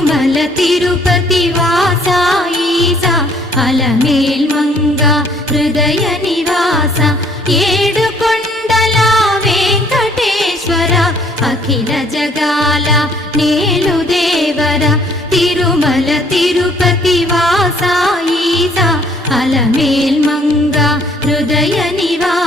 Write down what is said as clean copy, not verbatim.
తిరుమల తిరుపతి వాసా ఈసా అలమేల్ మంగ హృదయ నివాస ఏడు కొండల వెంకటేశ్వర అఖిల జగాల నేలు దేవర తిరుమల తిరుపతి వాసా ఈసా అలమేల్ మంగ హృదయ నివాస